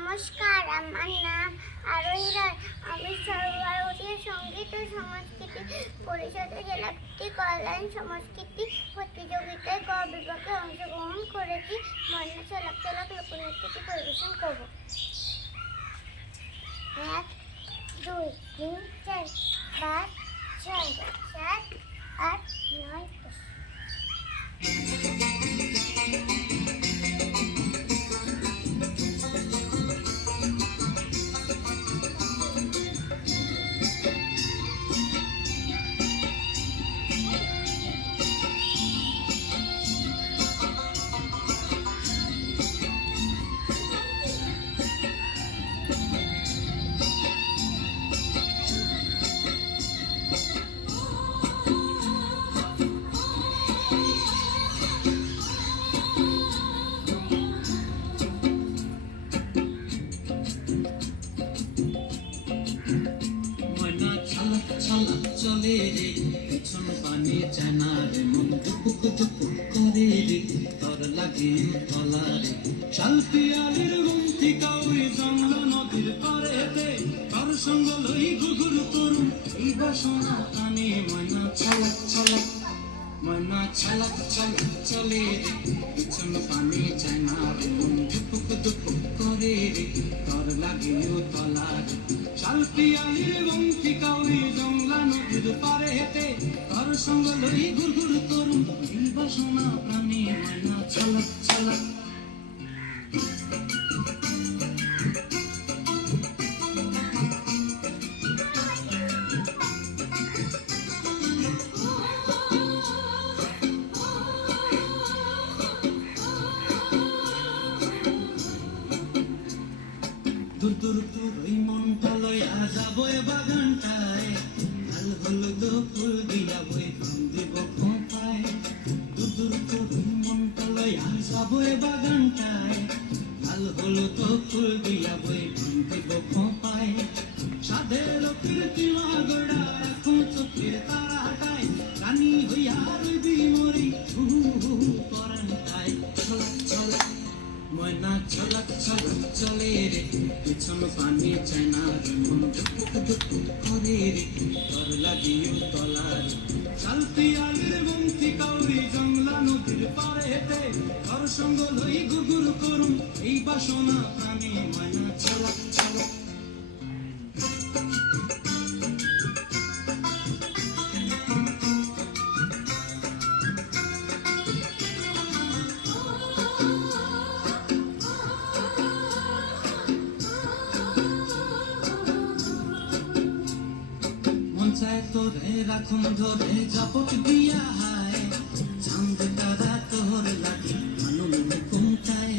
নমস্কার, আমার নাম আরোহী রায়। আমি সর্বভারতীয় সঙ্গীত ও সংস্কৃতি পরিষদের জেলাভিত্তিক কল্যাণ সংস্কৃতি প্রতিযোগিতায় ক বিভাগে অংশগ্রহণ করেছি। ময়না চালাক চালাক লোকনৃত্যটি পরিবেশন করব। 1, 2, 3, 4, 5, 6, 7, 8, 9, 10। চলে রে পিছন পানি চানা রে মন দুপুক দুপুক করে রে তোর লাগে তলা রে শালপিয়ালির গুমতি কাউরি জঙ্গল নদীর পারেতে তোর সঙ্গ লই ঘুঘুর তরুণ এই বাসনা টানে ময়না চালাক চালাক ময়না চালাক চালাক চলে রে পিছন পানি চানা রে মন দুপুক দুপুক করে রে তোর লাগে তলা রে শালপিয়ালির গুমতি কাউরি নদীর পারে হেঁটে তার সঙ্গ লই ঘুরঘুর তরুণ এই বাসনা প্রাণী ময়না চালাক চালাক। দূর দূর তোর ওই মনটা লইয়া যাবো এ বাগানটায় হলুদ ফুল দিয়া বই প্রাণ দিব খোঁপায় দূর দূর তোর মনটা লইয়া যাবো এ বাগানটায় লাল হলুদ ফুল দিয়া বই প্রাণ দিব খোঁপায় সাধের কীর্তিমা গোড়া এখন চোখের তারাটায় রানী হইয়া রইবি মরি হু হু পরানটায় ছলাক ছলাক ময়না ছলাক ছলাক চলে রে পিছন পানি চায় না রে মন দুপুক দুপুক করে রে তোর লাগিও তলা রে শালপিয়ালির গুমতি কাউরি জংলা নদীর পারে হেঁটে তোর সঙ্গ লই ঘুঘুর করুন এই বাসনা প্রাণী ময়না ছলাক ছলাক। তোরে রাখুন ধরে জাপট দিয়া হায় চাঁদ তারা তোর লাগে মানুষ কুমটায়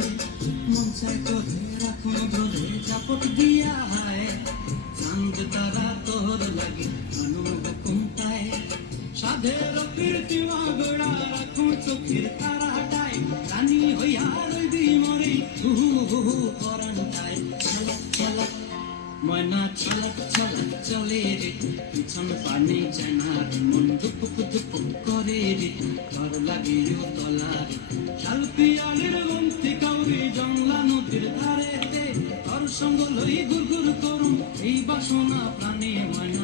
মন চায় তোরে রাখুন ধরে জাপট দিয়া হায় চাঁদ তারা তোর লাগে মানুষ কুমটায় সাধের কীর্তিমা গোড়া রাখুন চোখের তারাটায় রানী হইয়া রইবি মরে হু হু পরানটায় ছলাক ছলাক ময়না ছলাক ছলাক চলে রে পিছন পানি চায় না রে মন দুপুক দুপুক করে রে তোর লাগিও তলা রে শালপিয়ালির গুমতি কাউরি জংলা নদীর ধারেতে তোর সঙ্গ লই ঘুরঘুর করুন এই বাসনা প্রাণী ময়না